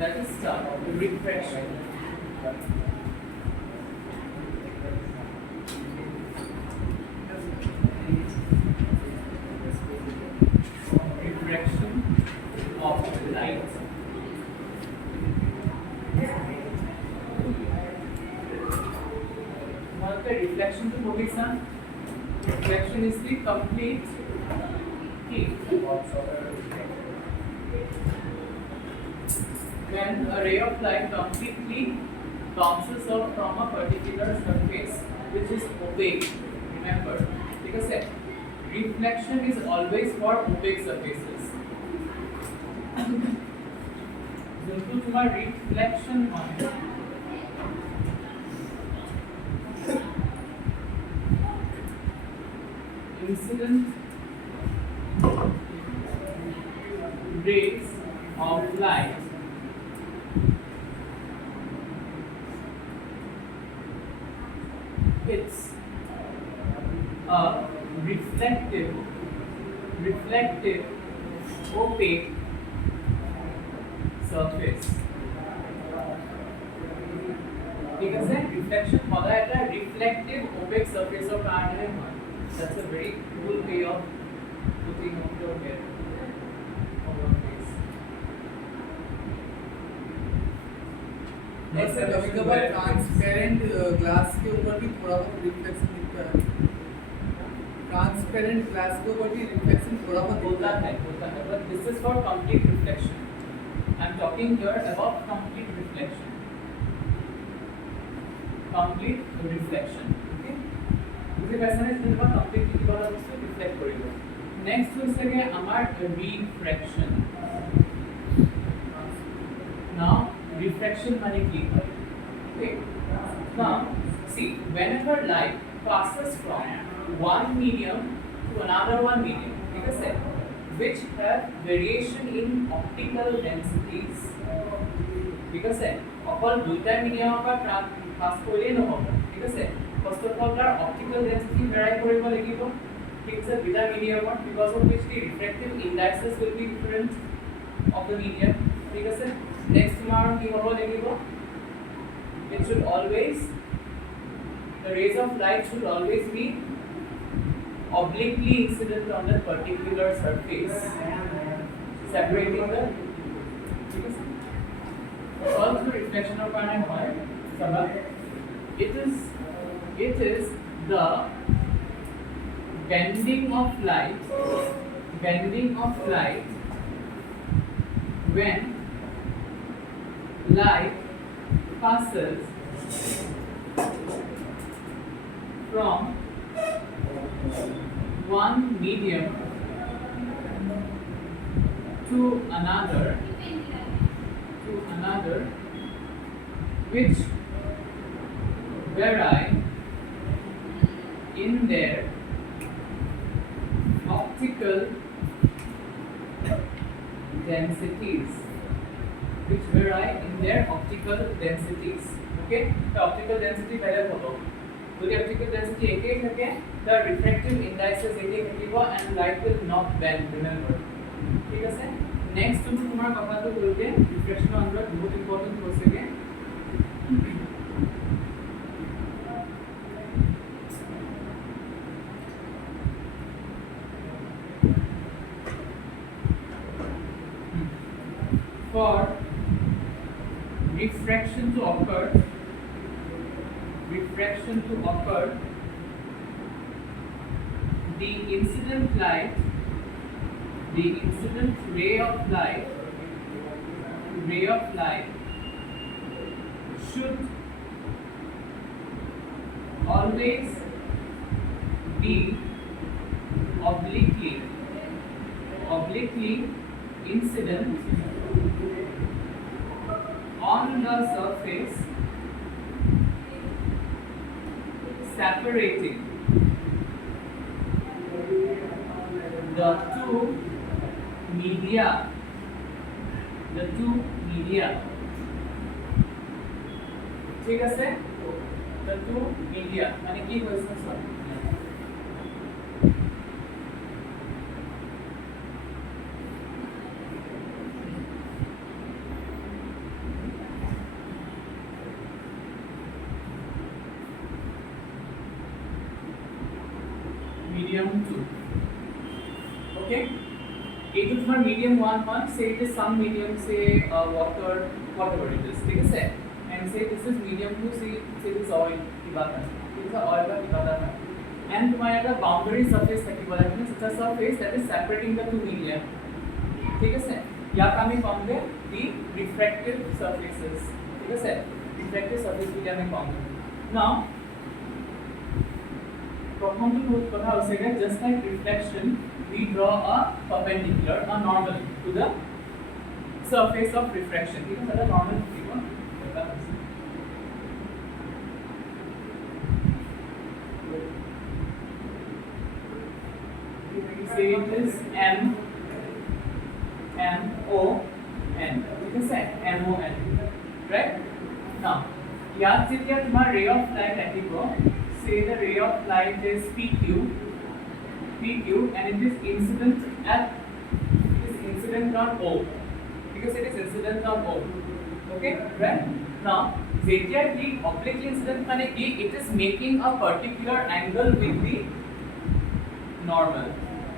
that is refraction. Refraction of light. Reflection to reflection is the complete when a ray of light completely bounces off from a particular surface which is opaque. Remember, because reflection is always for opaque surfaces. যোনটো তোমাৰ reflection হয় incident rays of light it's a reflective opaque surface. ঠিক আছে, reflection সদায় এটা reflective opaque surface of কাৰণে হয়. That's a very cool way of putting on your head or your face. Next है कभी कभार ट्रांसपेरेंट ग्लास के ऊपर भी थोड़ा बहुत रिफ्लेक्शन दिखता है. ट्रांसपेरेंट ग्लास के ऊपर भी रिफ्लेक्शन थोड़ा बहुत होता है but this is for complete reflection. I'm talking here about complete reflection. Complete reflection. Okay? This is completely reflect करिব. Next হৈছে গে আমাৰ refraction. Now refraction মানে কি হয়? Okay. Now see, whenever light passes from one medium to another one medium, ঠিক আছে, which have variation in optical densities, ঠিক আছে, অকল দুইটা মিডিয়ামৰ পৰা পাস কৰিলে নহব, ঠিক আছে, first of all তাৰ optical density vary কৰিব লাগিব, ঠিক আছে, দুইটা মিডিয়ামৰ, because of which the refractive indices will be different of the medium, ঠিক আছে. Next তোমাৰ কি হ'ব লাগিব, it should always, the rays of light should always be obliquely incident on that particular surface, separating the also reflection of current point. It is the bending of light when light passes from one medium to another which vary in their optical densities, okay. The optical density বেলেগ হ'ব. যদি optical density একেই থাকে, the refractive indices একেই থাকিব and light will not bend, remember. ঠিক আছে, next তোমাৰ কথাটো কইতে refraction under বহুত important হৈছেগে. For refraction to occur, the incident ray of light should always be obliquely incident on the surface separating the two media. ঠিক আছে, the two media মানে কি হৈছে স্যার, এইটো তোমাৰ medium 1 হয়, say it is some medium, say water, whatever it is, ঠিক আছে, and say this is medium 2, say this is oil, কিবা এটা, this is oil বা কিবা এটা হয়, and তোমাৰ এটা boundary surface থাকিব লাগে, such a surface that is separating the two medium, ঠিক আছে, ইয়াক আমি কম যে the refractive surfaces, ঠিক আছে, refractive surface বুলি আমি কম। now প্ৰথমটো কথা হৈছে যে just like reflection we draw a perpendicular, a normal to the surface of refraction, ঠিক আছে, এটা normal থাকিব, এটা হৈছে say it is M O N, ঠিক আছে, M O N, right? now ইয়াত যেতিয়া তোমাৰ ray of light আহিব, say the ray of light is PQ, and it is incident on O, because it is incident on O, okay, right? now যেতিয়া the oblique incident মানে কি, it is making a particular angle with the normal,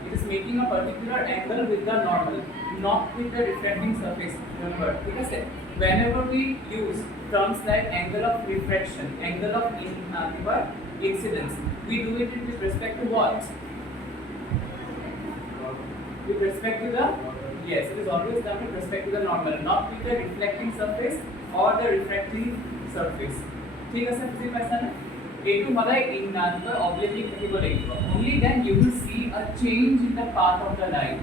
it is making a particular angle with the normal, not with the refracting surface, remember, ঠিক আছে, whenever we use terms like angle of refraction, angle of incidence, we do it with respect to what? With respect to the, yes, it is always done with respect to the normal, not with the reflecting surface or the refracting surface, ঠিক আছে, বুজি পাইছা না? এইটো সদায় oblique থাকিব লাগিব, only then you will see a change in the path of the light.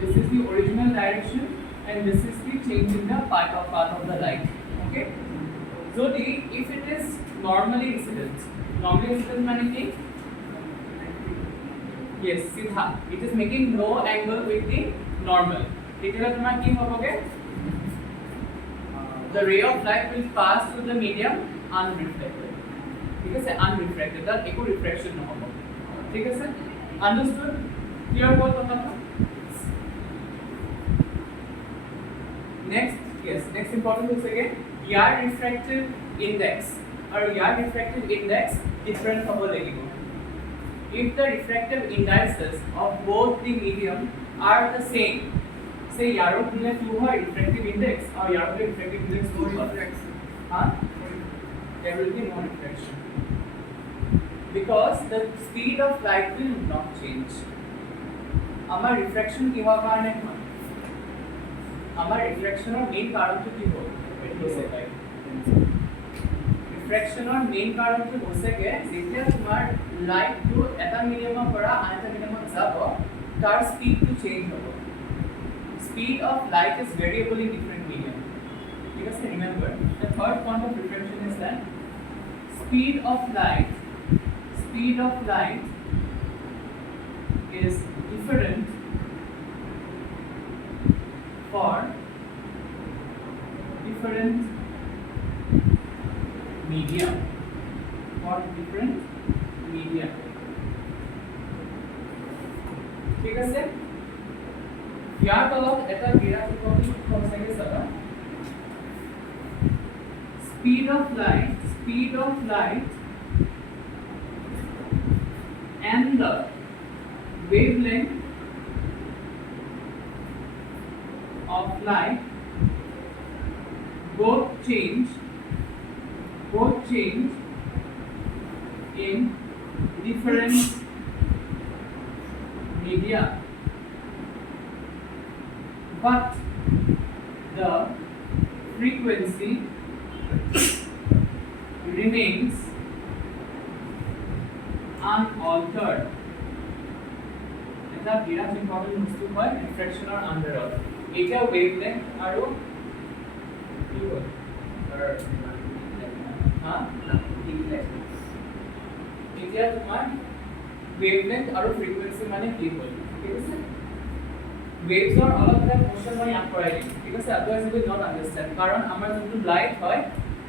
This is the original direction and this is the change in the path of the light, okay? So if it is normally incident মানে কি, yes, সিধা, it is making no angle with the normal, তেতিয়া তোমাৰ কি হ'বগে, the ray of light will pass through the medium unreflected, ঠিক আছে, unrefracted, তাত একো refraction নহ'ব, ঠিক আছে, understood, clear হ'ল কথাটো? next important is again year refractive index, আৰু ইয়াৰ refractive index different হ'ব লাগিব। if the refractive indices of both the medium are the same, say ইয়াৰো বোলে 2 হয় refractive index আৰু ইয়াৰো বোলে refractive index 2 হয়, there will be no refraction because the speed of light will not change। আমাৰ refraction কিহৰ কাৰণে হয়, আমাৰ ৰিফ্ৰেকশনৰ মেইন কাৰণটো কি হ'ল, ৰিফ্ৰেকশনৰ মেইন কাৰণটো হৈছে যে যেতিয়া তোমাৰ লাইটটো এটা মিডিয়ামৰ পৰা আন এটা মিডিয়ামত যাব, তাৰ স্পীডটো চেঞ্জ হ'ব। Speed of light is variable in different medium, ঠিক আছে, remember the third point of ৰিফ্ৰেকশন is that speed of light is different for different medium, ঠিক আছে, ইয়াৰ তলত এটা গ্ৰাফিকলি সঁচাকৈ চাবা, speed of light and the wavelength of light both change in different media, but the frequency remains unaltered. এটা বিৰাট important বস্তু হয় ৰিফ্ৰেকশনৰ আণ্ডাৰত। এতিয়া ৱেভলেংথ আৰু কি হয় এতিয়া তোমাৰ ৱেভলেংথ আৰু ফ্ৰিকুৱেন্সি মানে কি হ'ল, ঠিক আছে, ৱেভছৰ অলপ এটা মোশন মই ইয়াত কৰাই দিম, ঠিক আছে, otherwise you will not understand, কাৰণ আমাৰ যোনটো লাইট হয়,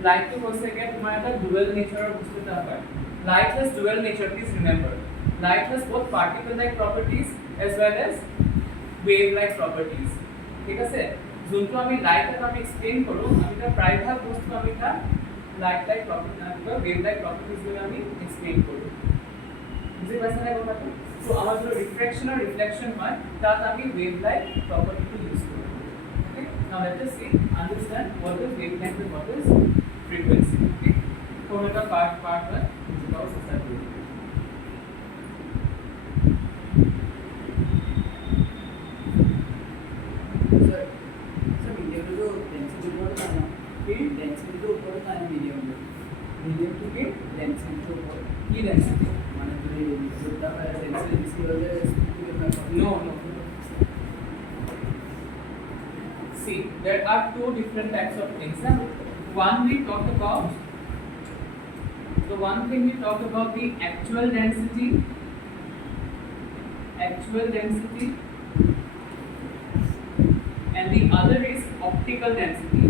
লাইটটো হৈছে কি তোমাৰ এটা ডুৱেল নেচাৰৰ বস্তু এটা হয়। Light hedge dual nature, please remember, light has both particle like properties as well as wave like properties, ঠিক আছে, যোনটো আমি লাইট এটা আমি এক্সপ্লেইন কৰো, আমি এটা প্ৰায়ভাগ বস্তু আমি এটা লাইট লাইক প্ৰপাৰ্টিজ বা wave like properties বুলি আমি এক্সপ্লেইন কৰো, বুজি পাইছানে কথাটো? So our refraction or reflection হয় তাত আমি wavelength property to use করি. Okay, now let us see, understand what is wavelength and what is frequency. Okay, so এটা part হয় যেটাও চেষ্টা করি. medium to get density to কি density? মানে যদি যোগটা হয় density বেশি হলে No. See, there are two different types of things. One we talk about, the one thing we talk about the actual density, and the other is optical density.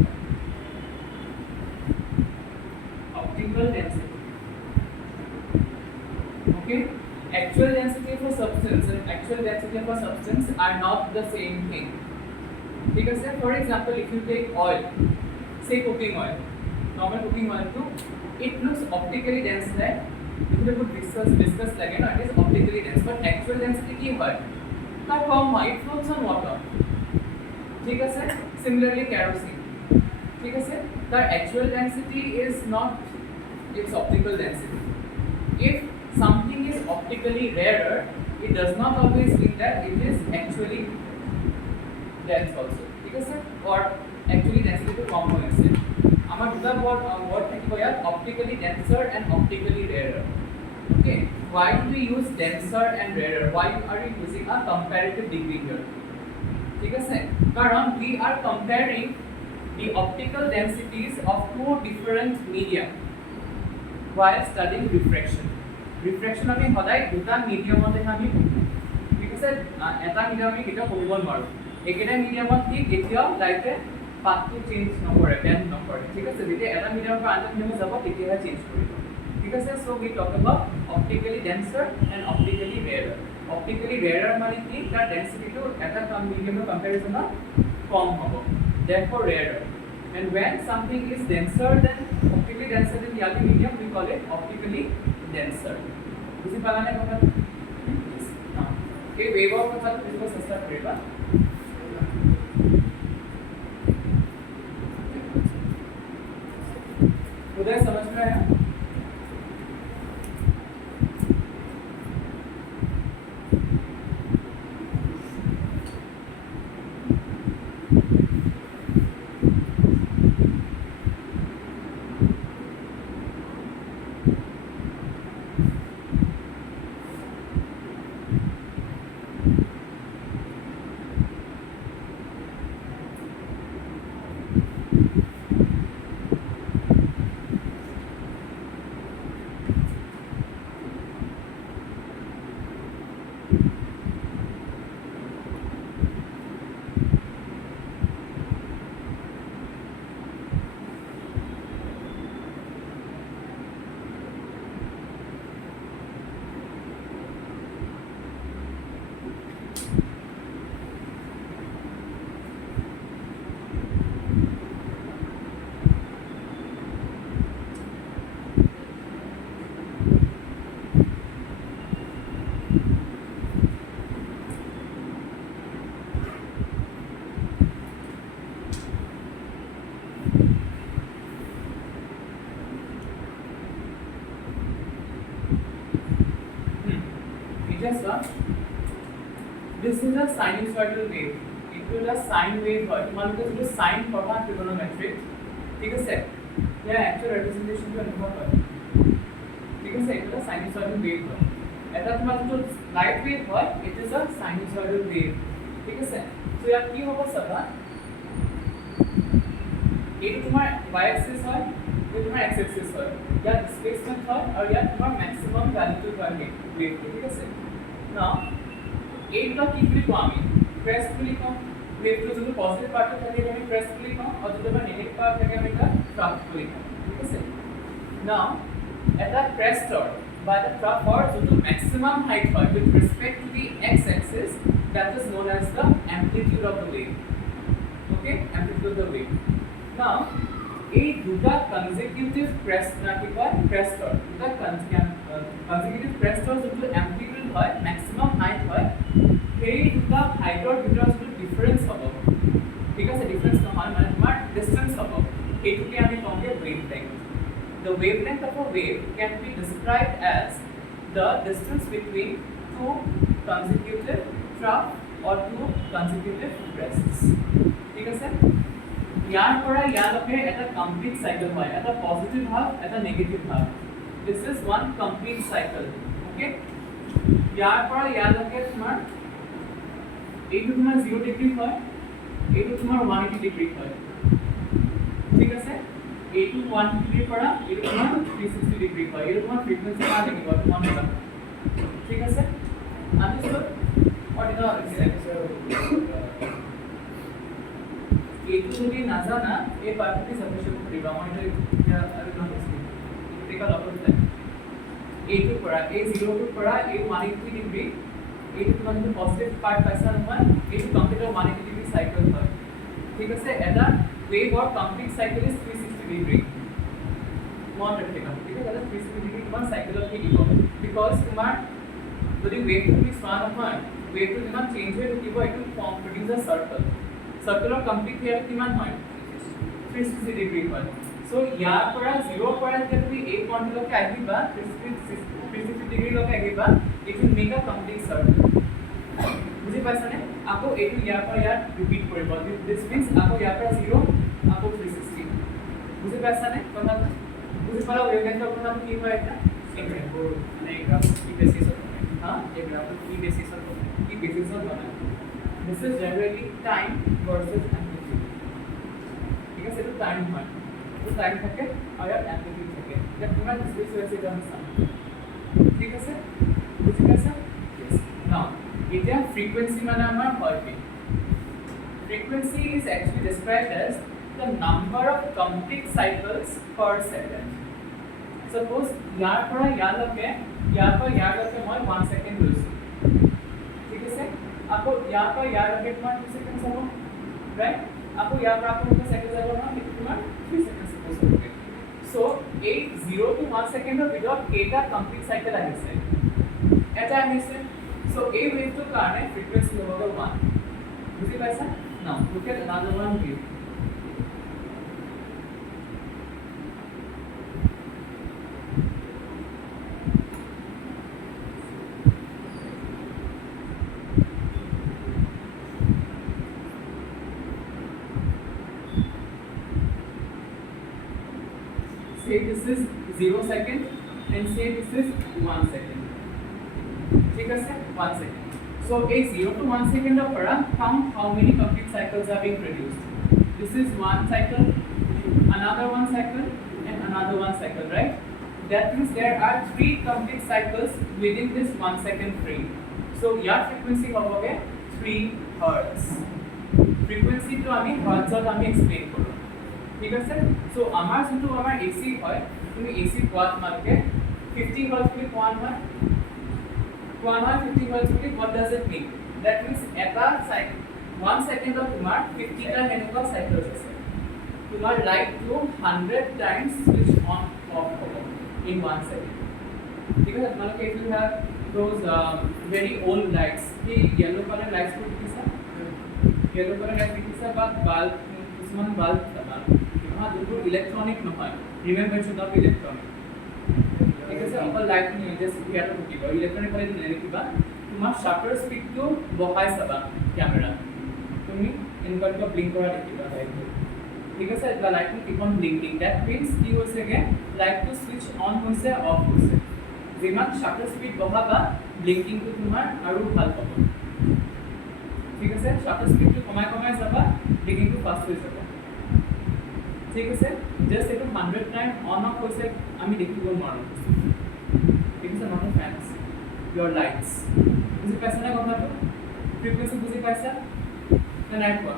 Okay, actual density for substance and actual density for substance are not the same thing. Because for example, if you take oil, say cooking oil, normal cooking oil too, it looks optically dense, right? If you put viscous like it is optically dense, but actual density ki hoy ta kom hoy, it floats on water. ठीक है sir, similarly kerosene, ठीक है sir, the actual density is not its optical density. If something is optically rarer, it does not always mean that it is actually dense also. ठीक है sir, or actually density to components है. हमारा दूसरा word है कि यार optically denser and optically rarer. Okay, why do we use denser and rarer? Why are we using a comparative degree here? ठीक है सर, कारण we are comparing the optical densities of two different media while studying refraction. Refraction আমি সদায় দুটা মিডিয়ামতে আমি ঠিক আছে, এটা মিডিয়াম আমি কেতিয়াও কৰিব নোৱাৰো, একেটা মিডিয়ামত কি কেতিয়াও লাইটে পাথটো চেঞ্জ নকৰে, বেণ্ড নকৰে, ঠিক আছে, যেতিয়া এটা মিডিয়ামৰ পৰা আনটো মিডিয়ামত যাব তেতিয়াহে চেঞ্জ কৰিব, ঠিক আছে. So we talk about optically dancer and optically rare. Optically rare মানে কি, তাৰ ডেন্সিটিটো এটা মিডিয়ামৰ কম্পেৰিজনত কম হ'ব, therefore rarer. And when something is denser than optically denser than the other medium, we call it optically denser. বুঝি পালা না কথা? না, এই ওয়েভৰ কথা বুজিব চেষ্টা কৰিবা. उदय समझ में आया? Yes, sir. This is a sinusoidal wave. It will a sine wave হয়, তোমালোকে যদি সাইন পঢ়া ট্রিগোনোমেট্রিক, ঠিক আছে, ইয়াৰ একচুয়াল ৰিপ্ৰেজেন্টেশনটো এনেকুৱা হয়, ঠিক আছে, এটা সাইনুসয়ডাল ওয়েভ হয়, এটা তোমাৰ যিটো লাইট ওয়েভ হয়, it is a sinusoidal wave, ঠিক আছে. তো ইয়াত কি হ'ব চাবা, এইটো তোমাৰ y axis হয়, এইটো তোমাৰ x axis হয়, ইয়াত ডিসপ্লেসমেন্ট হয় আৰু ইয়াত তোমাৰ ম্যাক্সিমাম ভ্যালুটো হয় ওয়েভটো, ঠিক আছে. Now, এইটা কি বুলি কওঁ আমি, ক্রেস্ট বুলি কওঁ, ওয়েভটো যদি পজিটিভ পার্টে থাকে আমি ক্রেস্ট বুলি কওঁ, আৰু যদি নেগেটিভ পার্ট থাকে আমি এটা ট্রাফ বুলি কওঁ, ঠিক আছে. Now, এটা ক্রেস্টৰ বা এটা ট্রাফৰ যোনটো ম্যাক্সিমাম হাইট হয় with respect to the x axis, that is known as the amplitude of the wave. Okay, amplitude of the wave. Now, এই দুটা consecutive crest না কি কয় ক্রেস্টৰ, দুটা consecutive crestৰ যোনটো amplitude হয় maximum height হয় সেই দুটা হাইটৰ ভিতৰত যোনটো ডিফাৰেন্স হ'ব ঠিক আছে ডিফাৰেন্স নহয় মানে তোমাৰ ডিসটেন্স হ'ব এইটোকে আমি কওঁগে wavelength. The wavelength of a wave can be described as the distance between two consecutive trough or two consecutive crests. ঠিক আছে ইয়াৰ পৰা ইয়ালৈকে এটা কমপ্লিট সাইকেল হয় এটা পজিটিভ হাফ এটা negative half this is one complete cycle okay ইয়াৰ পৰা ইয়ালৈকে তোমাৰ এইটো তোমাৰ 0 ডিগ্ৰী হয় এইটো তোমাৰ 180 ডিগ্ৰী হয় ঠিক আছে এইটো 1 ডিগ্ৰীৰ পৰা এইটো তোমাৰ 360 ডিগ্ৰী হয় এইটো তোমাৰ ফ্ৰিকোয়েন্সি না লাগিব তোমাৰ এটা ঠিক আছে understood or did not এইটো যদি নাজানা এই পাৰ্টিটি সাবমিশন কৰিবা মই এটা আৰু নহয় এটা লগাই দিম এইটো পৰা এই 0 টোৰ পৰা এই 180 ডিগ্ৰী এইটো তোমাৰ যদি পজিটিভ পাৰ্ট পাইছা নহয় এইটো কমপ্লিট 180 ডিগ্ৰী সাইকেল হয় ঠিক আছে এটা wave or complete cycle is 360 degree মনত ৰাখিবা ঠিক আছে 360 ডিগ্ৰী তোমাৰ সাইকেলত কি দিব because তোমাৰ যদি wave তুমি চোৱা নহয় wave টো যিমান চেঞ্জ হৈ থাকিব এইটো form produce a circular complete here কিমান হয় 360 ডিগ্ৰী হয় সো ইয়াৰ পৰা 0 পৰা যেতিয়া তুমি এই পইণ্টলৈকে আহিবা 360 ডিগ্ৰী লৈকে আহিবা it will make a complete circle বুজি পাইছানে আকৌ এইটো ইয়াৰ পৰা ইয়াত ৰিপিট কৰিব this means আকৌ ইয়াৰ পৰা 0 আকৌ 360 বুজি পাইছানে কথাটো বুজি পালা ওয়েভলেন্থৰ কথা কি হয় এটা মানে এটা কি বেসিছত হ্যাঁ এই গ্রাফৰ কি বেসিছত বনায় this is generally time versus amplitude ঠিক আছে এটা টাইম হয় তো টাইম থাকে আর amplitude থাকে এটা তোমরা ডিসকাস হয়েছে এটা আমি সামনে ঠিক আছে বুঝি পাইছা yes now এটা frequency মানে আমার হয় কি frequency is actually described as the number of complete cycles per second suppose ইয়াৰ পৰা ইয়ালৈকে মই 1 সেকেন্ড লৈছো ঠিক আছে আকৌ ইয়াৰ পৰা ইয়ালৈকে তোমাৰ 2 সেকেন্ড হ'ব ৰাইট আকৌ ইয়াৰ পৰা আকৌ 2 সেকেন্ড যাব নহয় সেইটো তোমাৰ 3 সেকেন্ড সাপোজ হ'ব সো এই 0 to 1 সেকেন্ডৰ ভিতৰত কেইটা কমপ্লিট সাইকেল আহিছে এটা আহিছে সো এই ওয়েভটোৰ কাৰণে ফ্ৰিকোয়েন্সি হ'ব 1 বুজি পাইছা নাও look at another one wave say this is 0 second and say this is 1 second ठीक है 1 second so a 0 to 1 second of para count how many complete cycles are being produced this is one cycle another one cycle and another one cycle right that means there are 3 complete cycles within this 1 second frame so your frequency hobe 3 hertz frequency to ami hertz ot ami explain koro ঠিক আছে so আমাৰ যোনটো আমাৰ AC হয় তুমি AC কোৱাত মালকে 50 hertz বুলি কোৱা হয় 50 hertz বুলি what does it mean that means এটা সাইকেল 1 সেকেন্ড অফ তোমাৰ 50 টা হেনেকুৱা সাইকেলছ আছে তোমাৰ light to 100 times switch on off হ'ব in 1 second ঠিক আছে মানে if you have those very old lights the yellow color lights को किसा yellow color lights किसा bulb কিছুমান bulb তোমাৰ দুটো ইলেকট্রনিক নহয় রিমেম্বার টু দ্য ইলেকট্রনিক ঠিক আছে অকল লাইট নি জাস্ট ইয়াটো থাকিব ইলেকট্রনিক হলে নেকিবা তোমাৰ শাটাৰ স্পীডটো বহাই চাবা ক্যামেৰা তুমি ইনভার্টার ব্লিংক কৰা দেখিবা লাইটটো ঠিক আছে এটা লাইটটো কিপন ব্লিংকিং দ্যাট মিন্স কি হৈছে গে লাইটটো সুইচ অন হৈছে অফ হৈছে যিমান শাটাৰ স্পীড বহাবা ব্লিংকিংটো তোমাৰ আৰু ভাল হ'ব ঠিক আছে শাটাৰ স্পীডটো কমাই যাবা ব্লিংকিংটো ফাস্ট হৈ যাব ঠিক আছে জাস্ট এটো 100 টাইম অন অফ হৈছে আমি দেখিব নোৱাৰো ঠিক আছে নট ফ্যান্স your lights বুজি পাইছা না কথাটো ফ্রিকোয়েন্সি বুজি পাইছা না নাই কোৱা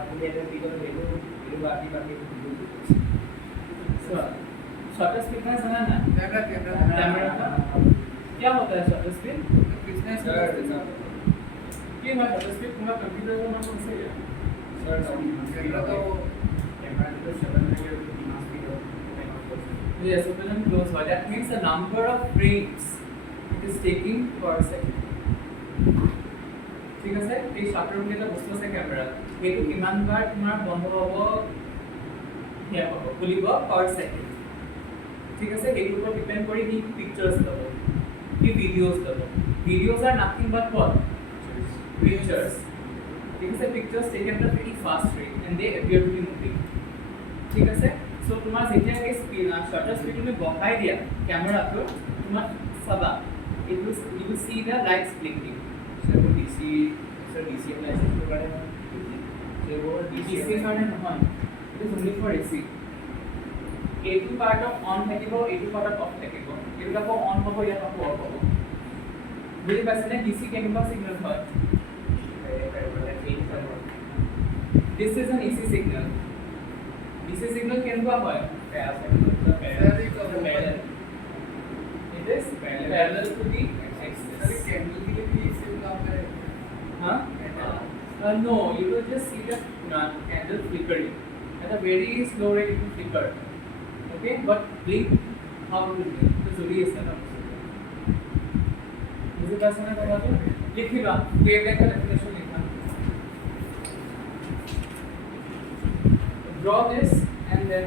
আপুনি এটা ভিডিও দেখো এটো বাকি सो शटर स्पीड का सुना ना कैमरा का क्या होता है शटर स्पीड बिजनेस क्या है शटर स्पीड पूरा कंप्यूटर को ना कौन से है सर कैमरा तो कैमरा तो 7 है 3 स्पीड है Yes, open and close. That means the number of frames it is taking per second. ঠিক আছে এই শাটার বুলি এটা বস্তু আছে ক্যামেৰা সেইটো কিমান বাৰ তোমাৰ বন্ধ হ'ব হিয়া হ'ব খুলিব পাৰ সেকেন্ড ঠিক আছে এইটোৰ ওপৰত ডিপেন্ড কৰি কি পিকচাৰ্স ল'ব কি ভিডিওস ল'ব videos are nothing but what pictures ঠিক আছে pictures taken at a very fast rate and they appear to be moving ঠিক আছে সো তোমাৰ যেতিয়া এই স্পিড শাটাৰ স্পিড তুমি বঢ়াই দিয়া ক্যামেৰাটো তোমাৰ চাবা it will you will see the lights blinking DC licence করে যে ও DC কাৰণে নহয় it is only for AC এইটো part of on থাকিব এইটো part of off থাকিব এইটো আকৌ on হ'ব ইয়াত আকৌ off হ'ব বুজি পাইছানে DC কেনেকুৱা সিগনেল হয় this is an AC signal DC signal কেনেকুৱা হয় it is parallel to the axis candle के लिए भी इससे काम करे huh no you will just see the candle flickering at a very slow rate it will flicker okay but blink how it will blink the zuri is set up मुझे बस ना कहा तो लिखिएगा वेवलेंथ का डेफिनेशन लिखना draw this and then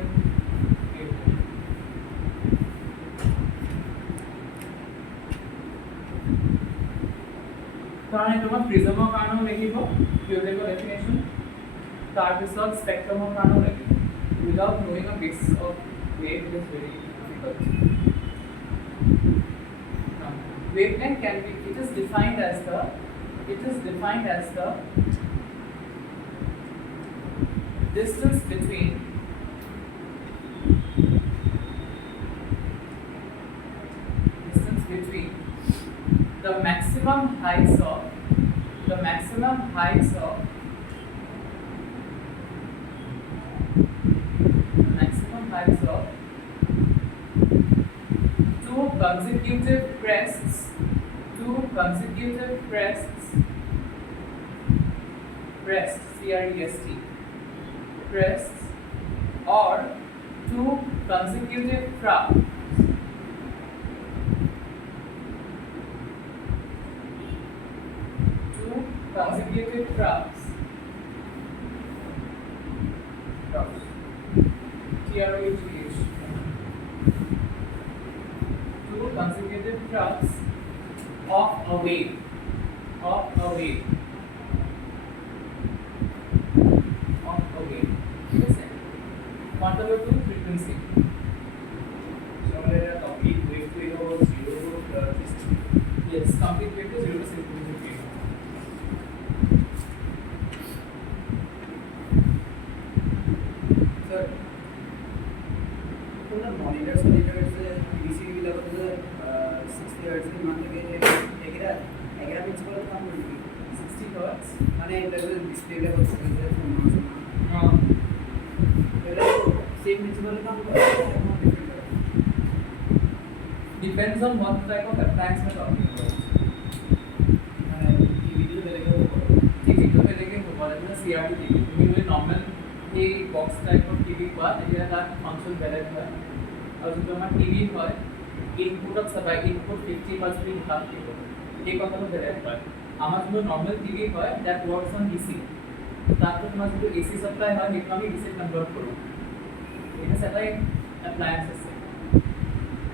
wavelength कारण तुम्हारा प्रिज्म कारण लिखिब वेवलेंथ का डेफिनेशन तार पिছত स्पेक्ट्रम कारण लिखिब without knowing a base of wave it is very difficult wavelength can be it is defined as the distance between the maximum heights of two consecutive crests CREST crests or two consecutive troughs consecutive troughs TROUGH two consecutive troughs of a wave ঠিক আছে quantum to frequency তাহলে এটা complete wave তো এটা 0 to 60 yes complete wave to 0 to 60 sir तो ना monitor सॉनिटर्स DC की लगा तो 60 हर्ट्ज के मान लगे एगरा पिक्स पर काम करती 60 hertz माने এটা ডিসপ্লে লেভেল করে हाँ এটা সেম পিক্স पर काम करता है depends on what type of appliance we're talking about মানে টিভি তো বেলেগে হ'ব টিভি তো বেলেগে হ'ব মানে CRT টিভি তুমি যদি নৰ্মেল এই বক্স টাইপ অফ টিভি কোৱা তেতিয়া তাত ফাংচন বেলেগ হয় আৰু যদি আমাৰ টিভি হয় ইনপুটত চাবা ইনপুট 50% লিখা থাকিব এই কথাটো বেলেগ হয় আমাৰ যোনটো নৰ্মেল টিভি হয় দ্যাট ৱৰ্কছ অন DC তাততো তোমাৰ যোনটো AC সাপ্লাই হয় সেইটো আমি DC কনভাৰ্ট কৰোঁ এটা সেটাই এপ্লায়েন্স আছে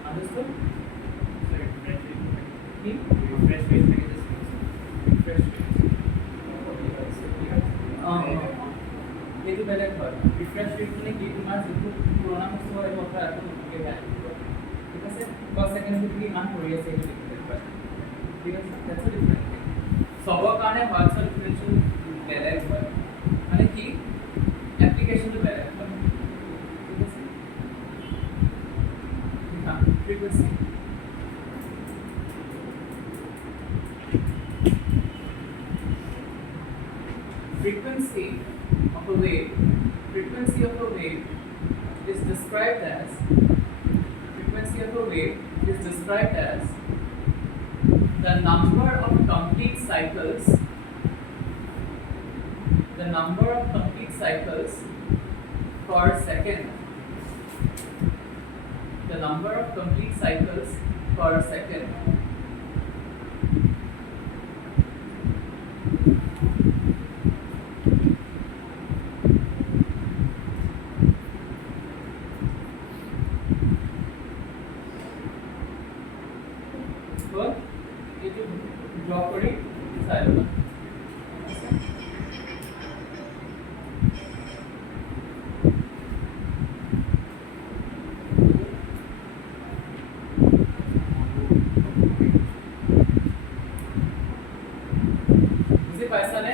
আন্ডাৰস্টুড কি রিফ্রেশ পেজ থেকে জাস্ট রিফ্রেশ এইটো বেলেগ হয় ৰিফ্ৰেছ ৰেট মানে কি তোমাৰ যিটো পুৰণা বস্তু হয় সেইটো কথা আকৌ নতুনকৈ বেয়া ঠিক আছে 10 ছেকেণ্ড তুমি ইমান কৰি আছে এইটো ডিফাৰেণ্ট হয় ঠিক আছে দ্যাটছ আ ডিফাৰেণ্ট থিং সবৰ কাৰণে হোৱাটছআপ ডিফাৰেঞ্চিয়েল বেলেগ হয় মানে কি এপ্লিকেশ্যনটো বেলেগ হয় ঠিক আছে frequency frequency of a wave is described as the number of complete cycles per second the number of complete cycles per second. Good. It will draw for it. Silent. বুঝি পাইছানে?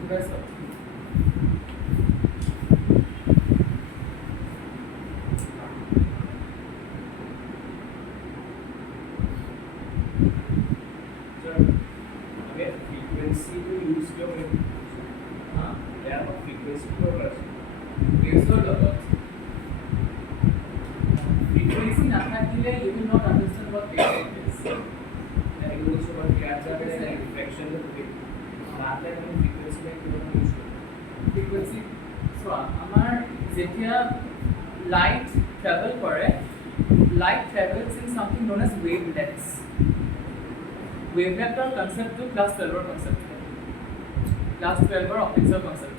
বুঝাইছো? frequency to use the there are frequency for us. Wave's not about. Frequency না থাকলে you will not understand what wavelength is. And it also what we are saying is reflection of wave. Not that frequency like you don't use Frequency. So আমার যেতিয়া light travel করে, light travels in something known as wavelengths. Wavelength or concept to class 12 or concept. Class 12 or optics or concept.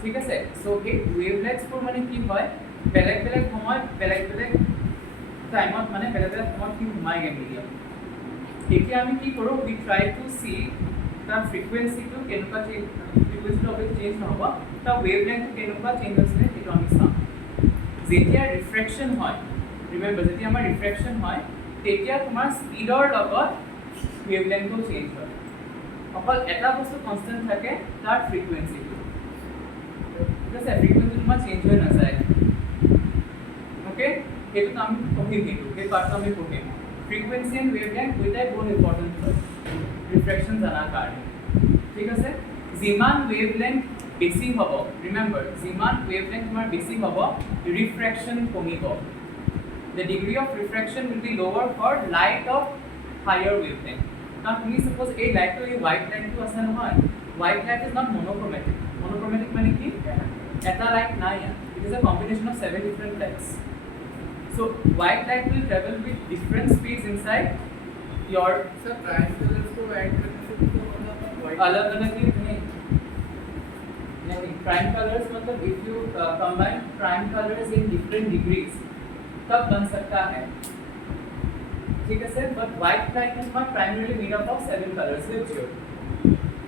ঠিক আছে? So এই wavelengths for মানে কি হয়? বেলেগ বেলেগ সময় বেলেগ বেলেগ টাইমত মানে বেলেগ বেলেগ সময়ত কি সোমাইগে মিডিয়াম। এতিয়া আমি কি কৰোঁ? We try to see তাৰ ফ্ৰিকুৱেঞ্চিটো কেনেকুৱা ফ্ৰিকুৱেঞ্চিটো অবভিয়াছলি চেঞ্জ নহ'ব, তাৰ ৱেভলেংথটো কেনেকুৱা চেঞ্জ হৈছে সেইটো আমি চাম। যেতিয়া ৰিফ্ৰেকশ্যন হয়, ৰিমেম্বাৰ যেতিয়া আমাৰ ৰিফ্ৰেকশ্যন হয় তেতিয়া তোমাৰ স্পীডৰ লগত ৱেভলেংথটো চেঞ্জ হয়। অকল এটা বস্তু কনষ্টেণ্ট থাকে, তাৰ ফ্ৰিকুৱেঞ্চিটো। ঠিক আছে? ফ্ৰিকুৱেঞ্চিটো তোমাৰ চেঞ্জ হৈ নাযায়। অ'কে, সেইটো আমি পঢ়িম, সেই পাৰ্টটো আমি পঢ়িম। ফ্ৰিকুৱেঞ্চি এণ্ড ৱেভলেংথ দুইটাই বহুত ইম্পৰ্টেণ্ট হয় ৰিফ্ৰেকশ্যন জনাৰ কাৰণে। ঠিক আছে? যিমান ৱেভলেংথ বেছি হ'ব, ৰিমেম্বাৰ যিমান ৱেভলেংথ তোমাৰ বেছি হ'ব ৰিফ্ৰেকশ্যন কমিব। The degree of refraction will be lower for light of higher wavelength. Now, তুমি suppose এই লাইটটো এই white লাইটটো আছে নহয়, white light is not monochromatic. Monochromatic মানে কি? এটা লাইট নাই ইয়াত. It is a combination of 7 different lights. So, white light will travel with different speeds inside your sir prime colours को ऐड करने से तो मतलब white अलग-अलग नहीं। Prime colors मतलब if you combine prime colors in different degrees तब बन सकता है। ठीक है sir? But white light is not primarily made up of 7 colors. Which you?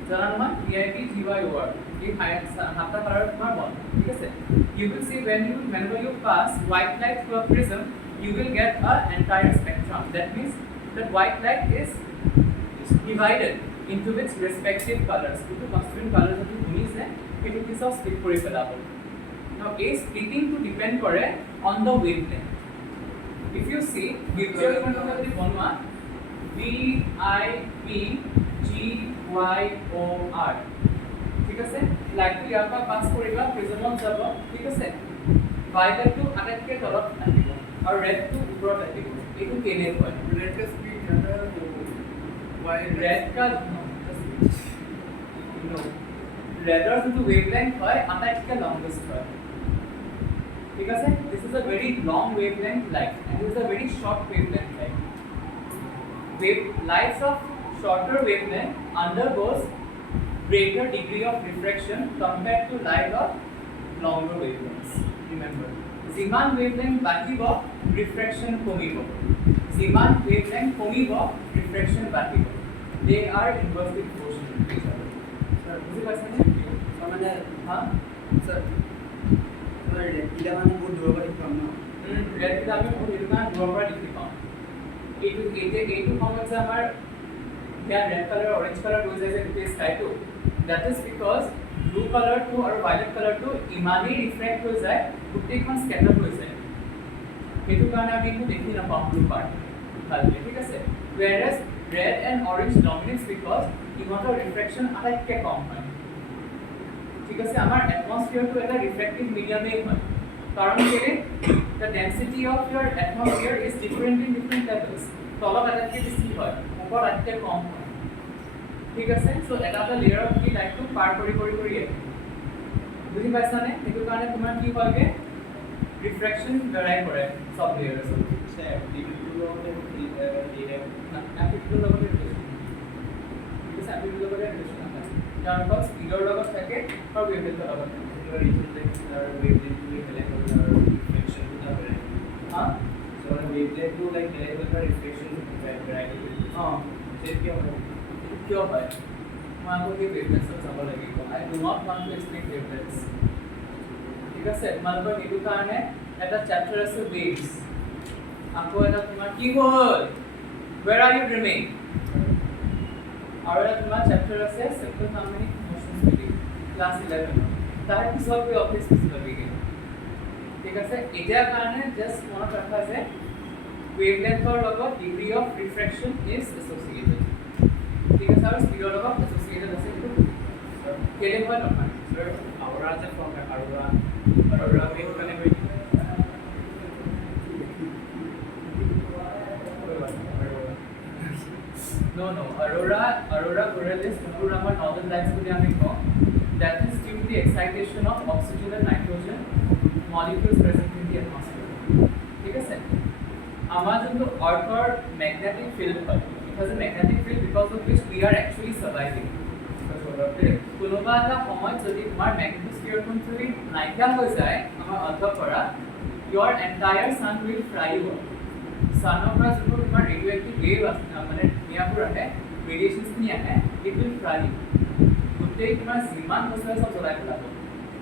जरा नमन PIP GYOR ये हाथा कलर तुम्हार बन। ठीक है sir? You will see whenever you pass white light through a prism, you will get an entire spectrum. That means that white light is divided into its respective colors. Into constituent colors of the unis है, it is of split kore pelabo. Now, a splitting to depend kore on the wavelength. If you see, picture you can look at the one VIPGYOR. ঠিক আছে? লাইটটো ইয়াৰ পৰা পাছ কৰিবা প্ৰিজমত যাব। ঠিক আছে? ভাইলেটটো আটাইতকৈ তলত থাকিব আৰু ৰেডটো ওপৰত থাকিব। এইটো কেনে হয়? रेड का स्पीड ज़्यादा हो वाइट red का redৰ যোনটো wavelength হয় আটাইতকৈ longest হয়। ঠিক আছে? This is a very long wavelength light and this is a very short wavelength light. Lights of shorter wavelength undergoes greater degree of refraction compared to light of longer wavelengths. Remember, যিমান wavelength বাঢ়িব refraction কমিব, যিমান wavelength কমিব refraction বাঢ়িব। They are inversely proportional to each other. Sir, বুজি পাইছেনে? মানে হা? Sir তোমাৰ ৰেডকিলা মানে বহুত দূৰৰ পৰা দেখি পাম ন? ৰেড কিটা আমি বহুত এইটো কাৰণে দূৰৰ পৰা দেখি পাওঁ। এইটো সময়ত যে আমাৰ ইয়াৰ ৰেড কালাৰ অৰেঞ্জ কালাৰ হৈ যায় যে গোটেই স্কাইটো, that is because ব্লু কালাৰটো আৰু ভাইলেট কালাৰটো ইমানেই ৰিফ্ৰেক্ট হৈ যায় গোটেইখন স্কেটাৰ হৈ যায়। সেইটো কাৰণে আমি এইটো দেখি নাপাওঁ ব্লু পাৰ্ট ভালকৈ। ঠিক আছে? whereas red and orange dominates because ইহঁতৰ ৰিফ্ৰেকশ্যন আটাইতকৈ কম হয়। ঠিক আছে? আমাৰ এটমস্ফিয়াৰটো এটা ৰিফ্ৰেক্টিভ মিডিয়ামেই হয়। কাৰণ কেলে? the density of your atmosphere is different in different levels. তলত আটাইতকৈ বেছি হয়, ওপৰত আটাইতকৈ কম হয়। ঠিক আছে সো এটা লেয়াৰত কি লাইটটো পাৰ কৰি আহে বুজি পাইছানে সেইটো কাৰণে তোমাৰ কি হয়গে ৰিফ্ৰেকচন ভেৰাই কৰে সব লেয়াৰছত এপ্টিটিউডৰ লগতে এপ্টিটিউডৰ লগতে ৰিলেশ্যন ঠিক আছে এপ্টিটিউডৰ লগতে ৰিলেশ্যন আছে কাৰণ অফ স্পীডৰ লগত থাকে আৰু ৱেভলেন্থৰ লগত থাকে ৱেভলেন্থটো বেলেগ হ'ল আৰু ৰিফ্লেকচনটো তাৰ বেলেগ হা সো ৱেভলেন্থটো লাইক বেলেগ হ'ল তাৰ ৰিফ্লেকচনটো ভেৰাইটি কিয় হয় মই আকৌ সেই ৱেভলেন্থত চাব লাগিব I do not want to explain wavelength ঠিক আছে তোমালোকৰ এইটো কাৰণে এটা চেপ্টাৰ আছে ৱেভছ আকৌ এটা তোমাৰ কি হ'ল where are you dreaming আৰু এটা তোমাৰ চেপ্টাৰ আছে simple harmonic motions বুলি ক্লাছ 11 তাৰ পিছত গৈ অফিচ পিছলৈকে ঠিক আছে এতিয়া কাৰণে জাস্ট মনত ৰাখা যে wavelengthৰ লগত degree of refraction is associated ঠিক আছে আৰু স্পীডৰ লগত associated আছে কিন্তু কেলে হয় নহয় Sir, aurora is from aurora wave kind of no aurora borealis যোনটো আমাৰ northern lights বুলি আমি কওঁ that is due to the excitation of oxygen and nitrogen molecules present in the atmosphere ঠিক আছে আমাৰ যোনটো earthৰ magnetic field হয় it has a magnetic field because of which we are actually surviving কোনোবা এটা সময়ত যদি তোমাৰ মেগনেটোস্ফিয়াৰখন যদি নাইকিয়া হৈ যায় আমাৰ অৰ্থৰ পৰা your entire sun will fry you সানৰ পৰা যোনটো তোমাৰ ৰেডিঅ'এক্টিভ ৱেভ আছে মানে নিয়াবোৰ আহে ৰেডিয়েশ্যনছখিনি আহে ইট উইল ফ্ৰাই গোটেই তোমাৰ যিমান বস্তু চব জ্বলাই পেলাব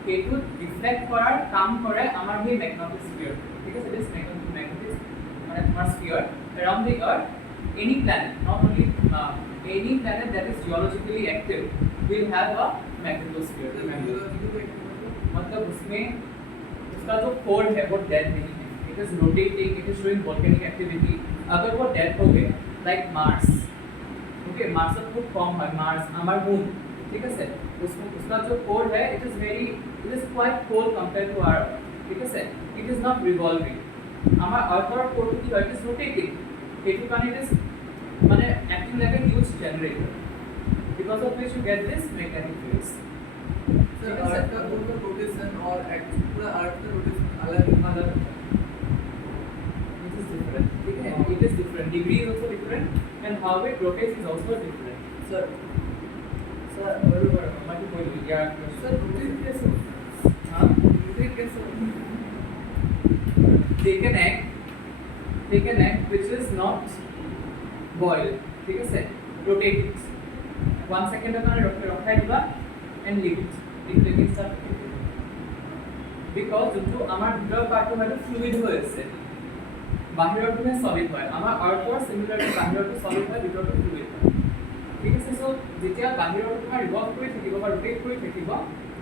সেইটো ৰিফ্লেক্ট কৰাৰ কাম কৰে আমাৰ সেই মেগনেটোস্ফিয়াৰ ঠিক আছে দিছ মেগনেটিক মানে তোমাৰ sphere around the earth any planet not only any planet that is geologically active will have a magnetosphere मतलब उसमें उसका जो कोर है वो डेड नहीं है it is rotating it is showing volcanic activity अगर वो डेड हो गया like Mars okay Mars का खूब कम है Mars हमारा मून ठीक है सर उसका जो कोर है it is quite cold compared to our ठीक है sir it is not revolving हमारा अर्थ और कोर की it is rotating it is माने acting like a huge generator because of which you get this magnetic fields sir earth का rotation और पूरा अर्थ का रोटेशन अलग it is different ठीक है it is different degree is also different and how it rotates is also different sir बरोबर माझी बोल या सर रोटेट कैसे हां रोटेट कैसे take an egg which is not boiled ठीक है सर rotate it 1 second अपना रखाई दिबा and leave it again start because যোনটো আমাৰ ভিতৰ পাৰ্টটো হয়তো ফ্লুইড হৈ আছে বাহিৰটো সলিড হয় আমাৰ আৰ্থৰ সিমিলাৰলি বাহিৰটো সলিড হয় ভিতৰটো ফ্লুইড হয় ঠিক আছে সো যেতিয়া বাহিৰটো তোমাৰ ৰিভলভ কৰি থাকিব বা ৰোটেট কৰি থাকিব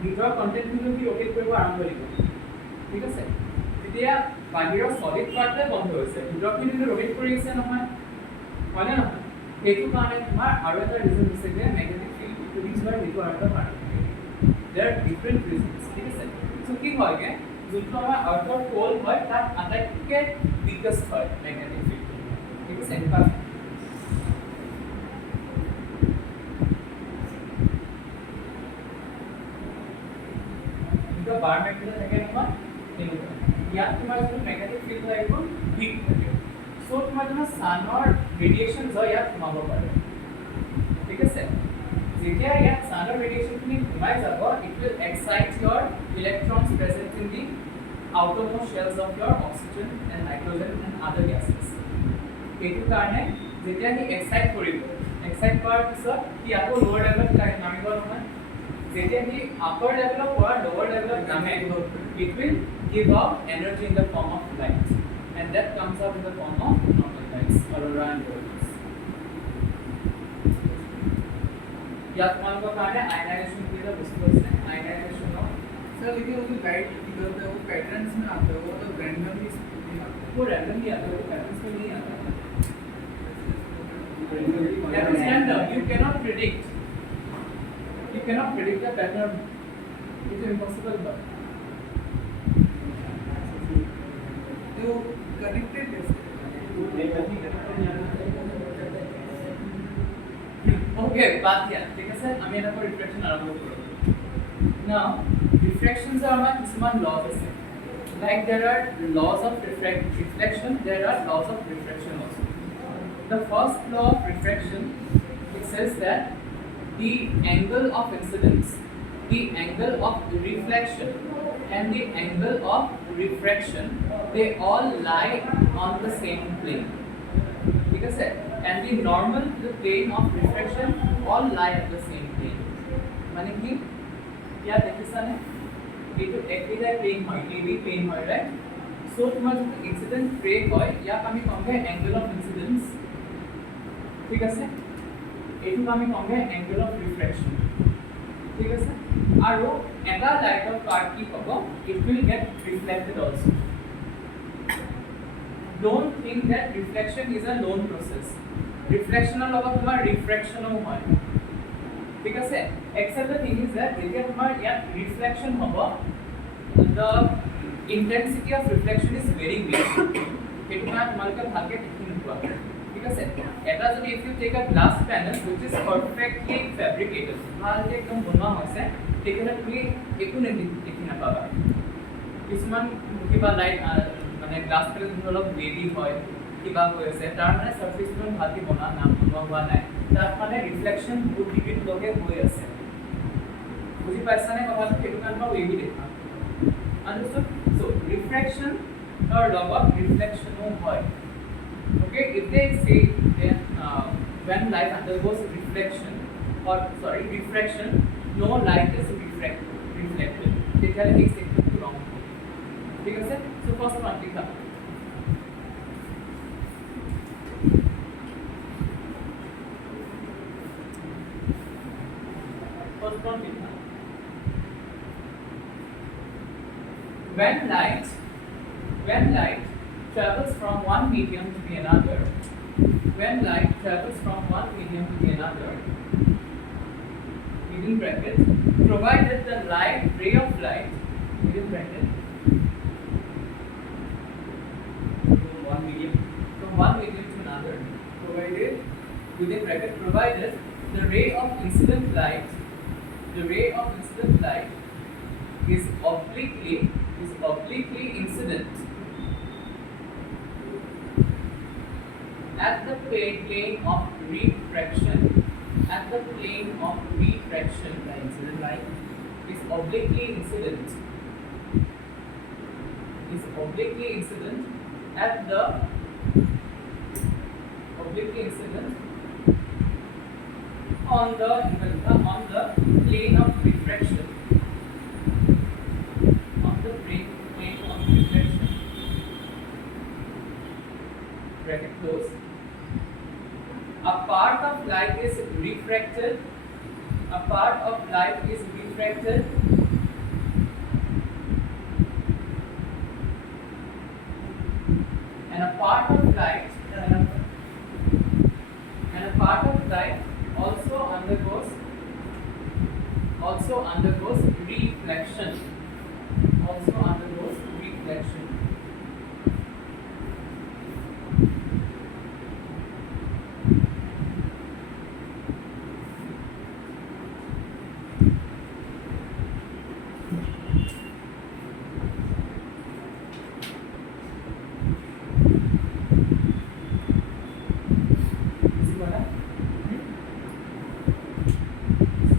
ভিতৰৰ কন্টেন্টটো কি ৰোটেট কৰিব আৰম্ভ কৰিব ঠিক আছে যেতিয়া বাহিৰৰ সলিড পাৰ্টটো বন্ধ হৈছে ভিতৰটো ৰোটেট কৰি আছে নহয় হয় না নহয় এইটো কাৰণে তোমাৰ আৰু এটা ৰিজন আছে যে ম্যাগনেটিক ফিল্ড ইনক্ৰিজ হয় সেইটো আৰু এটা part there are different reasons ঠিক আছে সো কি হয়গে যোনটো আমাৰ আউটডোৰ পোল হয় তাত আটাইতকৈ বিগেষ্ট হয় ম্যাগনেটিক ফিল্ড ঠিক আছে এটা বাৰ মেগনেট থাকে নহয় এনেকুৱা ইয়াত তোমাৰ যোনটো ম্যাগনেটিক ফিল্ড হয় এইটো উইক থাকে সো তোমাৰ যোনটো সানৰ ৰেডিয়েশ্যন হয় ইয়াত সোমাব পাৰে ঠিক আছে যেতিয়া ইয়াত সানৰ ৰেডিয়েশ্যনখিনি সোমাই যাব it will excite your electrons present in the outermost shells of your oxygen and nitrogen and other gases এইটো কাৰণে যেতিয়া ই এক্সাইট কৰিব এক্সাইট কৰাৰ পিছত ই আকৌ লোৱাৰ লেভেলত নামিব নহয় যেতিয়া ই আপাৰ লেভেলৰ পৰা লোৱাৰ লেভেলত নামে it will give out energy in the form of light and that comes out in the form of normal lights aurora and borealis या तुम्हारे कारण आयनाइजेशन की जो डिस्कस है आयनाइजेशन ऑफ सर लेकिन वो लाइट निकलता है वो पैटर्न्स में आता है वो तो रैंडमली वो रैंडमली आता है वो पैटर्न्स में नहीं आता that is random you cannot predict the pattern it is impossible but वो कनेक्टेड है Okay, বাদ দিয়া ঠিক আছে আমি এটা রিফ্লেকশন আৰম্ভ কৰো now refractions are আমাৰ কিছুমান laws আছে like there are laws of reflection there are laws of refraction also the first law of refraction it says that the angle of incidence the angle of reflection and the angle of refraction they all lie on the same plane because and the normal the plane of refraction all lie at the same plane মানে কি ইয়া দেখিছানে এইটো একেটা plane হয় AB plane হয় right so তোমাৰ যদি incident রে হয় ইয়াক আমি কমকে অ্যাঙ্গেল অফ ইনসিডেন্স ঠিক আছে এইটো আমি কমকে অ্যাঙ্গেল অফ রিফ্লেকশন ঠিক আছে আৰু এটা লাইটৰ পাৰ্ট কি হ'ব it will get reflected also don't think that reflection is a lone process reflection er logot tomar refraction o hoy ঠিক আছে except the thing is that যেতিয়া তোমার ইয়াত reflection hobo the intensity of reflection is very great এটো না তোমালকে ভালকে দেখি নোপোৱা ঠিক আছে এটা যদি if you take a glass panel which is perfectly fabricated ভালকে একদম বনোৱা হৈছে তেতিয়ালে তুমি একো দেখি নাপাবা কিছুমান কিবা লাইট মানে গ্লাস পেলে অলপ বেৰি হয় কিবা হৈ আছে তাৰ মানে সাৰফেসটো ভালকে বনা নাম বনোৱা হোৱা নাই তাৰ মানে ৰিফ্লেকশন বহুত ডিগ্ৰীত লগে হৈ আছে বুজি পাইছানে কথাটো সেইটো কাৰণ মই ৱেবি দেখা understood so refraction or log of reflection হয় okay if they say then when light undergoes reflection or sorry refraction no light is reflected তেতিয়ালে এই স্টেটমেন্টটো wrong ঠিক আছে সো ফার্স্ট ওয়ান ঠিক আছে first one ঠিক আছে when light travels from one medium to the another when light travels from one medium to the another within bracket provided the light ray of light within bracket from one medium to another provided within bracket provided the ray of incident light is obliquely incident at the plane of refraction the incident light is obliquely incident at the on the plane of refraction bracket close a part of light is refracted and a part of light also undergoes reflection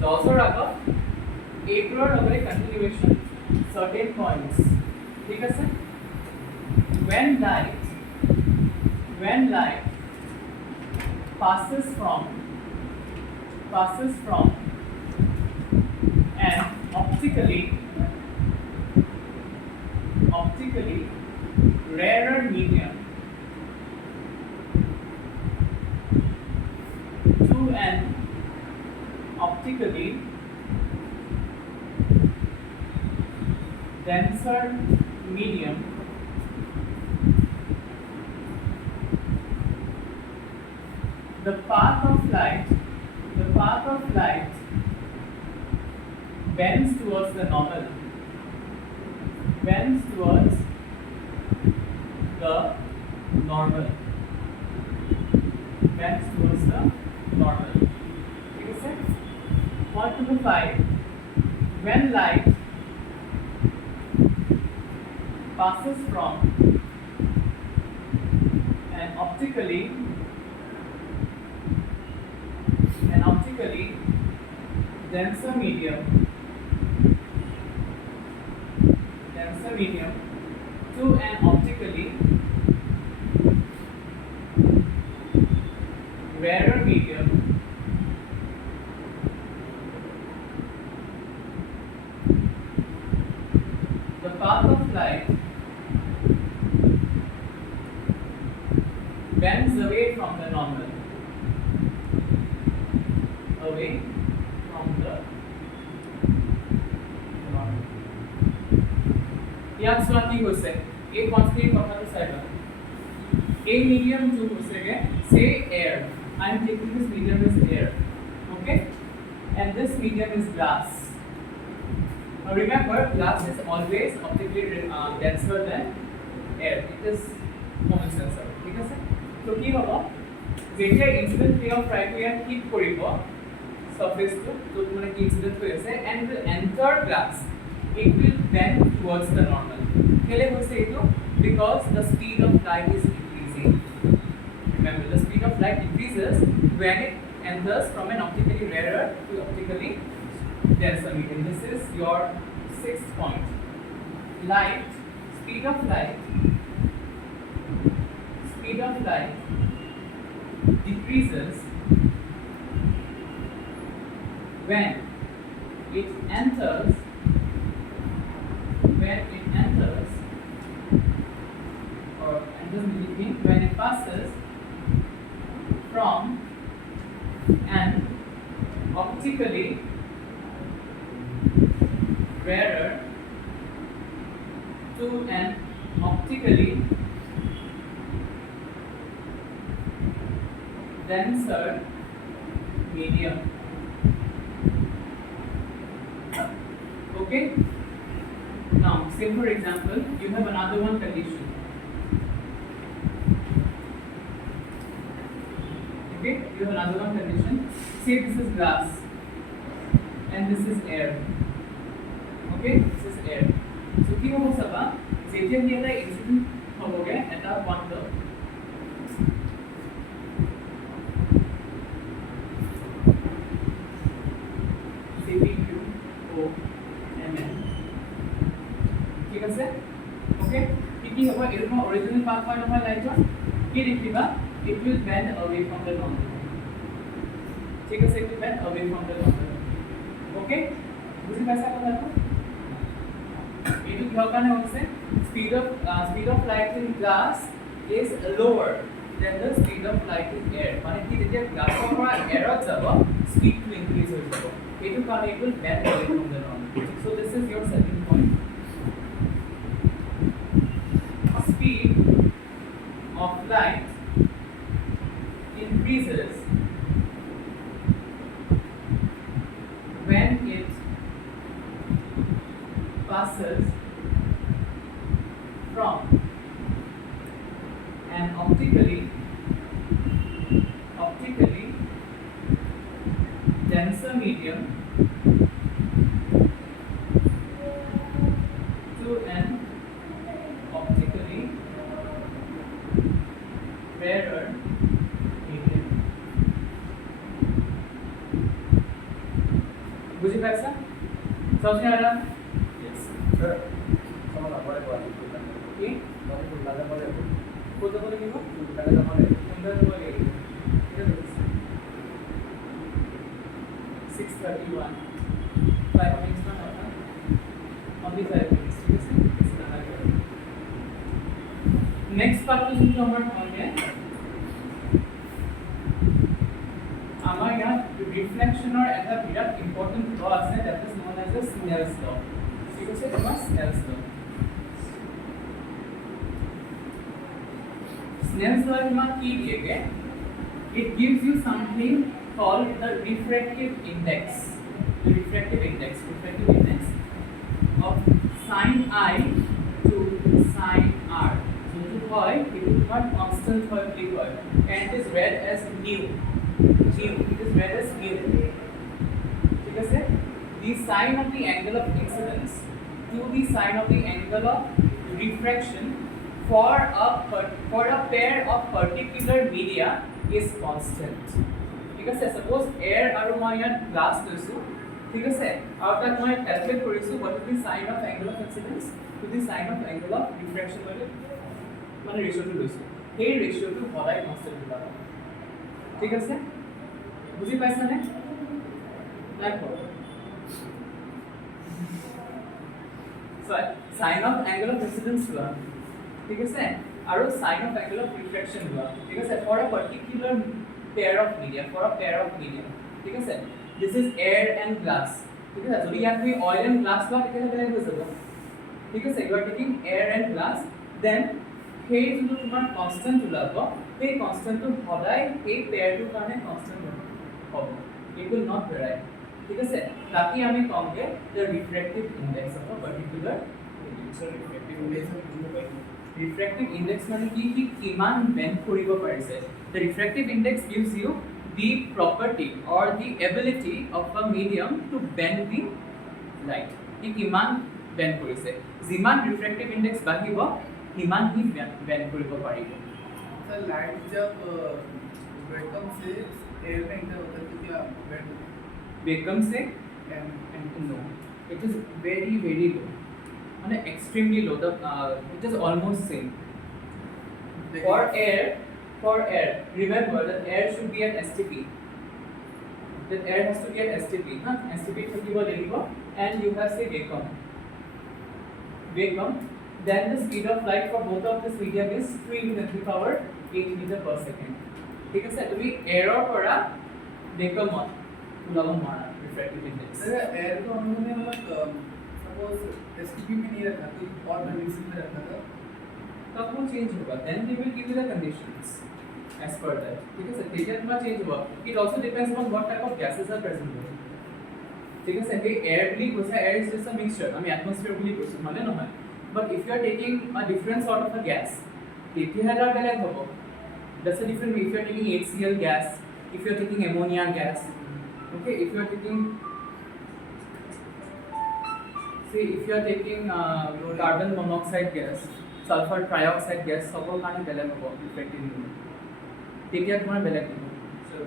লজৰ আগত এইটোৰ লগতে কন্টিনিউৱেশ্যন certain points ঠিক আছে when light passes from an optically rarer medium to an optically denser medium the path of light bends towards the normal to the 5, when light passes from an optically denser medium to an optically rarer medium, the path of light bends away from the normal. Away from the normal. ইয়াত চোৱা কি হৈছে এই constant কথাটো চাইবা এই medium जो হৈছেগে say air. I am taking this medium as air, okay, and this medium is glass. Now remember, glass is always optically denser than air. It is common sense. ঠিক আছে তো কি হ'ব যেতিয়া ইনসিডেন্ট রে অফ লাইট ইয়াত hit কৰিব surface to মানে কি incident হৈ আছে and will enter glass, it will bend towards the normal. কেলে হৈছে এইটো because the speed of light is increasing. Remember, the speed of light increases when it enters from an optically rarer to optically denser medium. This is your 6th point. Speed of light decreases when it enters or enters between when it passes from an optically rarer to an optically denser medium. Okay, now say for example you have another one condition. Okay, you have another one condition. Say this is glass and this is air. Okay, this is air. So কি হ'ব চাবা যেতিয়া কি এটা incident হ'বগে এটা quantum ঠিক আছে ওকে কি হ'ব এরকম অরিজিনাল পাথ হয় নহয় লাইটৰ কি দেখিবা it will bend away from the normal. ঠিক আছে it will bend away from the normal. ওকে বুঝি পাইছা কথাটো এইটো কিহৰ কাৰণে হৈছে speed of light in glass is lower than the speed of light in air. মানে কি যেতিয়া গ্লাছৰ পৰা এৰত যাব speed to increase হৈ যাব এইটো কাৰণে it will bend away from the normal. So this is your second point. Speed of light increases when it passes from an optically denser medium to an optically rarer medium. বুঝি পাইছা সবচেয়ে আরা Yes. Sir, someone apart from কি what is the other one? কত করে নিব Another one. সুন্দর বলে এটা দেখছি 6:31 5 minutes না না only 5 minutes ঠিক আছে নেক্সট পার্ট যোনটো আমাৰ থাকে আমাৰ ইয়াত ৰিফ্লেকশনৰ এটা বিৰাট ইম্পৰ্টেন্ট ল আছে that is known as the Snell's law. ঠিক আছে তোমাৰ Snell's law. Snell's law में की दिएगे it gives you something called the refractive index of sin I to sin R. So to হয় it is not constant হয় বুলি কয় and it is read as mu. It is read as mu. ঠিক আছে the sine of the angle of incidence to the sine of the angle of refraction for a pair of particular media is constant. ঠিক আছে, suppose air আৰু মই ইয়াত glass লৈছো, ঠিক আছে, আৰু তাক মই calculate কৰিছো what is the sine of angle of incidence to the sine of angle of refraction মানে ৰেশিওটো লৈছো, সেই ৰেশিওটো সদায় কনস্ট্যান্ট হ'ব। ঠিক আছে, বুজি পাইছানে? দেখো sine of angle of incidence লোৱা, ঠিক আছে, আৰু sine of angle of refraction লোৱা, ঠিক আছে, for a particular pair of media, ঠিক আছে, this is air and glass, ঠিক আছে, যদি ইয়াত তুমি oil and glass লোৱা তেতিয়া বেলেগ হৈ যাব, ঠিক আছে, you are taking air and glass, then সেই যোনটো তোমাৰ কনস্ট্যান্ট ওলাব, সেই কনস্ট্যান্টটো সদায় এই পেয়াৰটোৰ কাৰণে কনস্ট্যান্ট হ'ব, it will not vary, ঠিক আছে, বাকি আমি কম যে the refractive index of a particular refractive index মানে কি কিমান বেন্ড কৰিব পাৰিছে। The refractive index gives you the property or the ability of a medium to bend the light, কি কিমান বেন্ড কৰিছে, যিমান refractive index বাঢ়িব সিমান হি বেন্ড কৰিব পাৰিব। सर लाइट जब वेलकम से एयर में एंटर होता है तो क्या बेंड वेलकम से and no, it is very low, মানে extremely low, it is almost same. For air, remember that air should be at STP, that air has to be at STP, STP থাকিব লাগিব, and you have say vacuum, then the speed of light for both of this medium is 3 × 10⁸ meter per second, ঠিক আছে, তুমি error পৰা vacuumত ওলাব নোৱাৰা refractive index। Sir air को हम लोगों ने मतलब सपोज एसटीपी में नहीं रखा तो और कंडीशन में रखा था तब वो चेंज होगा, then they will give you the conditions as per that, ठीक है सर, तेजा तुम्हारा चेंज होगा, it also depends on what type of gases are present there, ठीक है सर, कि air বুলি কৈছে, air is just a mixture, আমি atmosphere বুলি কৈছো মানে নহয়, but if you are taking a different sort of a gas, তেতিয়াহ'লে বেলেগ হ'ব, that's a different, if you are taking HCl gas, if you are taking ammonia gas, okay, if you are taking if you are taking carbon monoxide gas, sulfur trioxide gas, সবৰ কাৰণে বেলেগ হ'ব refractive index, তেতিয়া তোমাৰ বেলেগ হ'ব। So,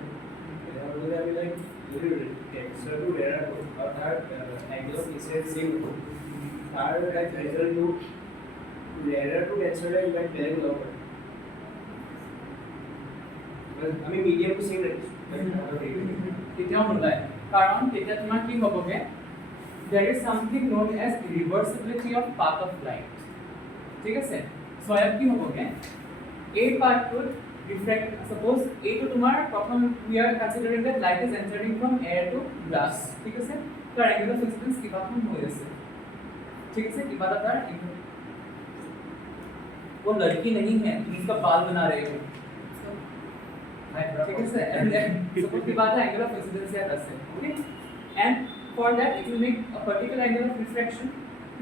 আমি like যদি টেক্সচাৰটো ৰেয়াৰ কৰোঁ আৰু তাৰ এংগল অফ ইনচিডেন্স চেম হ'ব, তাৰ লাইক ৰেজাল্টটো ৰেয়াৰটো টেক্সচাৰে লাইক বেলেগ ওলাব পাৰে, আমি মিডিয়ামটো চেম ৰাখিছোঁ, তেতিয়াও নোলায়, কাৰণ তেতিয়া তোমাৰ কি হ'বগে, there is something known as reversibility of path of light, ঠিক আছে, so ইয়াত কি হ'বগে, এই পাথটোত refract, suppose এইটো তোমাৰ প্ৰথম we are considering that light is entering from air to glass, ঠিক আছে, তাৰ angle of incidence কিবা খন হৈ আছে, ठीक है, कितना था वो लड़की नहीं है जिसका बाल बना रहे हो, ठीक है सर, सपोज की बात है एंगल ऑफ इंसिडेंस या 10 है, okay, and for that it will make a particular angle of refraction.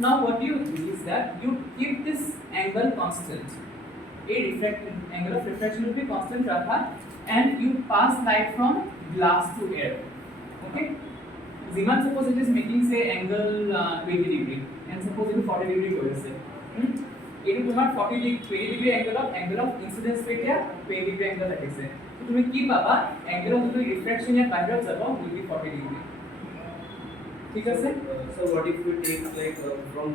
Now what you do is that you keep this angle constant, a refracted angle of refraction will be constant रखा, and you pass light from glass to air, okay, Zeeman suppose it is making say angle 20 degree and suppose it is 40 degree হৈ আছে, এইটো তোমাৰ 40 degree angle of incidence পেতিয়া 20 degree angle আহিছে, তো তুমি কি পাবা, angle of the refraction या বাহিৰত যাব will be 40 degree, ঠিক আছে। So what if we take like from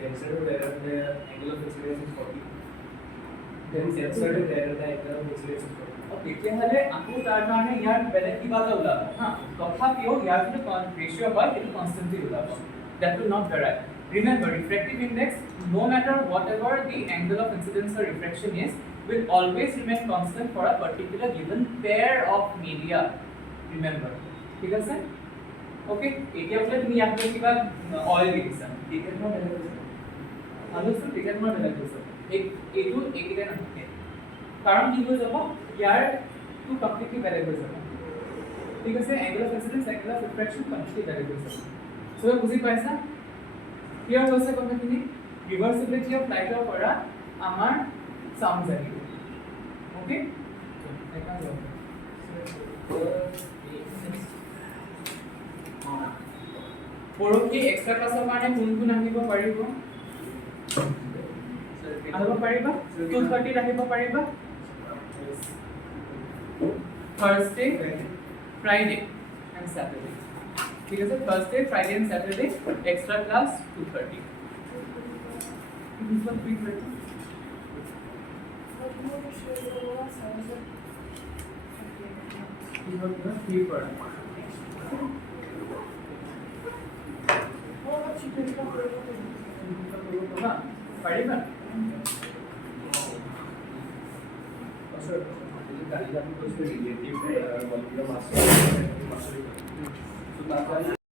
tensor to error the angle of incidence is 40, then tensor to error the angle of incidence is 40, তেতিয়াহ'লে আকৌ তাৰ কাৰণে ইয়াৰ বেলেগ কিবা এটা ওলাব, তথাপিও ইয়াৰ যিটো ৰেচিঅ' হয় সেইটো কনষ্টেণ্টলি ওলাব, that will not vary। Remember, refractive index, no matter whatever the angle of incidence or refraction is, will always remain constant for a particular given pair of media, remember, ঠিক আছে, okay, এতিয়া বোলে তুমি ইয়াত কিবা oil দিছা, তেতিয়া তোমাৰ বেলেগ হৈছে, আলুটো তেতিয়া তোমাৰ বেলেগ হৈছে, এইটো একেটা নাথাকে, কাৰণ কি হৈ যাব, ইয়াৰ টু কমপ্লিটলি বেলেগ হৈ যাব, ঠিক আছে, angle of incidence angle of reflection completely বেলেগ হৈ যাব। সো বুজি পাইছা, ক্লিয়াৰ হৈছে কথাখিনি, ৰিভাৰ্সিবিলিটি অফ লাইটৰ পৰা আমাৰ সাউন্ড আহিব, ওকে, দেখা যাব। পৰহি এক্সট্ৰা ক্লাছৰ কাৰণে কোন কোন আহিব পাৰিব আহিব পাৰিবা 2:30 আহিব পাৰিবা থাৰ্সডে ফ্ৰাইডে এণ্ড স্যাটাৰডে ঠিক আছে থাৰ্সডে ফ্ৰাইডে এণ্ড স্যাটাৰডে এক্সট্ৰা ক্লাছ 2:30 পাৰিবা Sir, কালি আমি কৈছোঁ ৰিলেটিভ বলবিৰ মাছ